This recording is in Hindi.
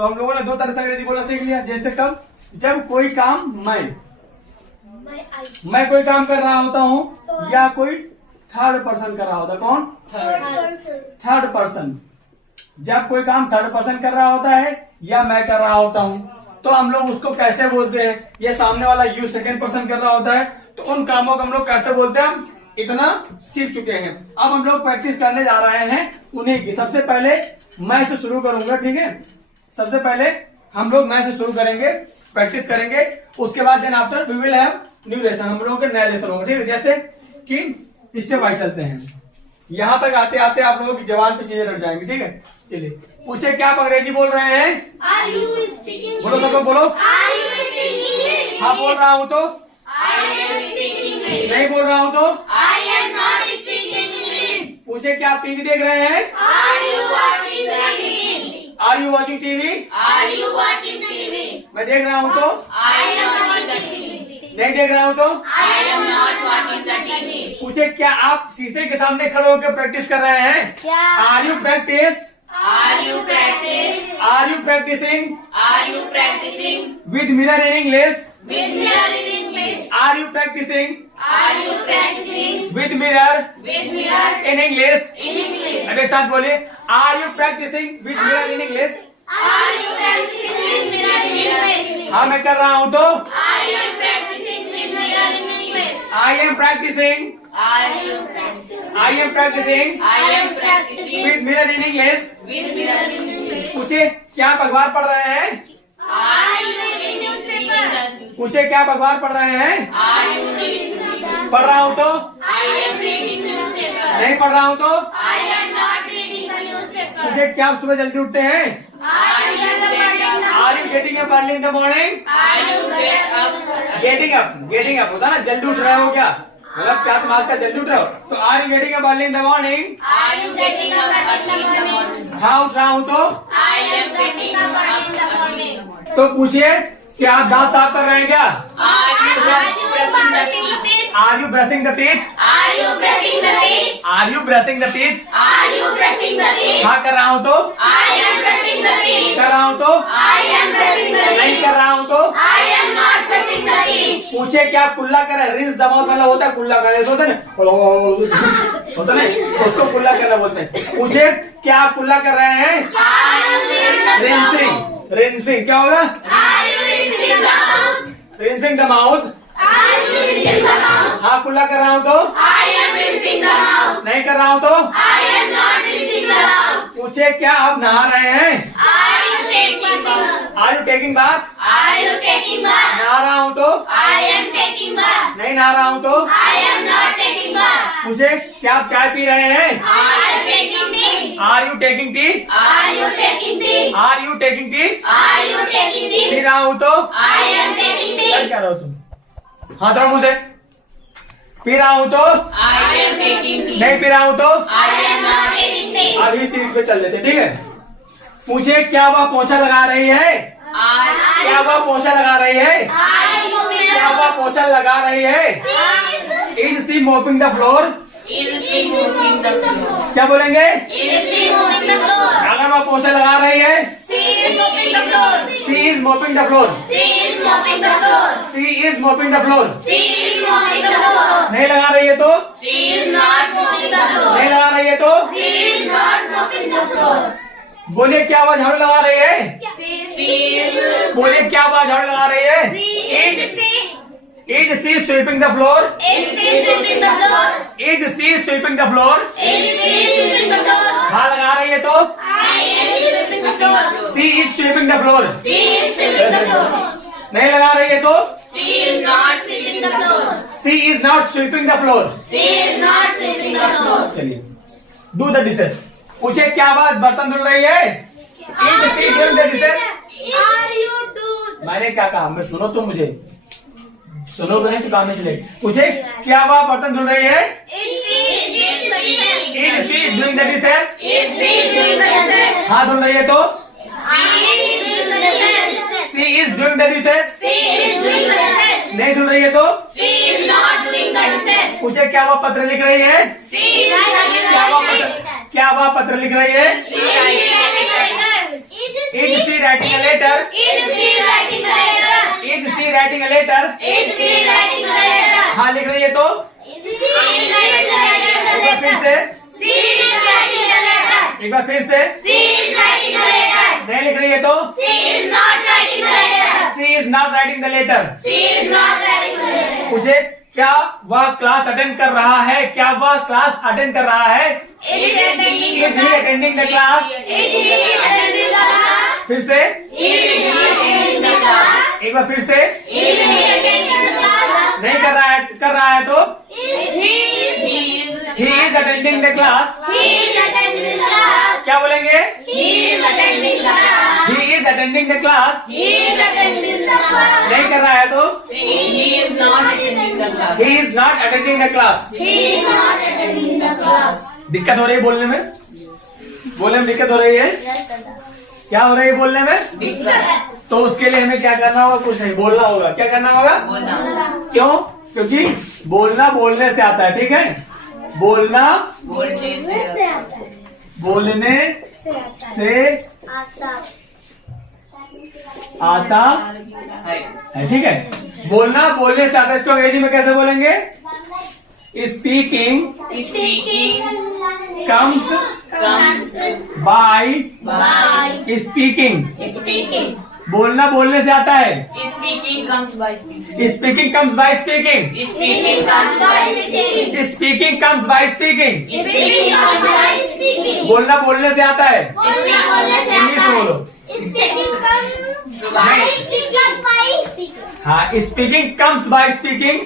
तो हम लोगों ने दो तरह से अंग्रेजी बोलना सीख लिया। जैसे कब, जब कोई काम मैं कोई काम कर रहा होता हूँ या कोई थर्ड पर्सन कर रहा होता है। कौन? Third person. जब कोई काम थर्ड पर्सन कर रहा होता है या मैं कर रहा होता हूँ तो हम लोग उसको कैसे बोलते हैं? ये सामने वाला यू सेकंड पर्सन कर रहा होता है तो उन कामों को हम लोग कैसे बोलते हैं? हम इतना सीख चुके हैं। अब हम लोग प्रैक्टिस करने जा रहे हैं उन्हीं की। सबसे पहले मैं से शुरू करूंगा, ठीक है? सबसे पहले हम लोग मैं से शुरू करेंगे, प्रैक्टिस करेंगे। उसके बाद then after we will have new lesson. हम लोगों के नया लेसन होगा, ठीक है? जैसे कि स्टेप बाय चलते हैं। यहां तक आते आते आप लोगों की जबान पे चीजें रट जाएंगी, ठीक है? चलिए पूछे, क्या आप अंग्रेजी बोल रहे हैं? बोलो सब लोग, बोलो। हाँ बोल रहा हूँ तो, नहीं बोल रहा हूँ तो। पूछे, क्या आप टीवी देख रहे हैं? Are you watching TV? मैं देख रहा हूँ तो, नहीं देख रहा हूँ तो। पूछे, क्या आप शीशे के सामने खड़े होकर प्रैक्टिस कर रहे हैं? Are you practising with mirror in English? Are you practising with mirror in English? अब एक साथ बोलिए, are you practising with mirror in English? हाँ मैं कर रहा हूँ तो। I am practicing with mirror in English. पूछे, क्या आप अखबार पढ़ रहे हैं? पूछे, क्या आप अखबार पढ़ रहे हैं? पढ़ रहा हूँ तो, नहीं पढ़ रहा हूँ तो। पूछे, क्या आप सुबह जल्दी उठते हैं? Are you getting up early in the morning? Getting up होता ना, जल्दी उठ रहे हो क्या? मतलब क्या तुम आज का जल्दी उठ रहे हो? तो are you getting up early in the morning? हाँ उठ रहा हूँ तो। तो पूछिए, क्या आप दांत साफ कर रहे हैं क्या? Are you brushing the teeth? हाँ कर रहा हूँ तो, कर रहा हूँ तो, नहीं कर रहा हूँ तो। पूछे, क्या आप कुल्ला कर रहे हैं? रिंस दबाव वाला होता है, कुल्ला कर होता है ना, होता है उसको कुल्ला करना बोलते हैं। पूछे, क्या आप कुल्ला कर रहे हैं? रिंसिंग क्या होगा? Rinsing the mouth. हाँ कुल्ला कर रहा हूँ तो, नहीं कर रहा हूँ तो। पूछे, क्या आप नहा रहे हैं? Are you taking bath? नहा रहा हूँ तो, नहीं नहा रहा हूँ तो। पूछे, क्या आप चाय पी रहे हैं? Are you taking tea? पी रहा हूँ तो, क्या रहा हूँ तुम? हाँ थोड़ा मुझे, पी रहा हूँ तो, नहीं पी रहा हूँ तो। अभी सीट पे चल लेते, ठीक है? पूछे, क्या वह पोछा लगा रही है? क्या वह पोछा लगा रही है? क्या वह पोछा लगा रही है? Is she mopping the floor? क्या बोलेंगे? अगर वह पोछा लगा रही है, she is mopping the floor. नहीं लगा रही है तो, नहीं लगा रही है तो। बोलिए, क्या वह झाड़ू लगा रही है? बोलिए, क्या वह झाड़ू लगा रही है? Is she sweeping the floor? हाँ लगा रही है तो, she is sweeping the floor। नहीं लगा रही है तो, she is not sweeping the floor। चलिए, do the dishes। पूछे, क्या बात बर्तन धुल रही है? Is she doing the dishes? मैंने क्या कहा? मैं सुनो तो मुझे, सुनोगे नहीं तो काम नहीं चलेगी। पूछे, क्या वह बर्तन धुल रही है? Is she doing the dishes? हाँ धुल रही है तो, she is doing the dishes। नहीं धुल रही है तो, पूछे, क्या वह पत्र लिख रही है? क्या वह पत्र लिख रही है? Is she writing a letter? Is she writing a letter? हाँ लिख रही है तो एक बार फिर से नहीं लिख रही है तो She is not writing the letter. पूछे क्या वह क्लास अटेंड कर रहा है? क्या वह क्लास अटेंड कर रहा है? Is he attending the class? फिर से एक बार फिर से नहीं कर रहा है तो He is attending the class. क्या बोलेंगे? He is attending the class. नहीं कर रहा है तो He is not attending the class. दिक्कत हो रही है बोलने में दिक्कत हो रही है? क्या हो रही है बोलने में? तो उसके लिए हमें क्या करना होगा? कुछ नहीं, बोलना होगा। क्या करना होगा? क्यों? क्योंकि बोलना बोलने से आता है। ठीक है, बोलना बोलने से आता है। ठीक है, बोलना बोलने से आता है। इसको अंग्रेजी में कैसे बोलेंगे? Speaking comes by speaking. बोलना बोलने से आता है। Speaking comes by speaking. बोलना बोलने से आता है। इंग्लिश बोलो। हाँ, स्पीकिंग कम्स बाय स्पीकिंग।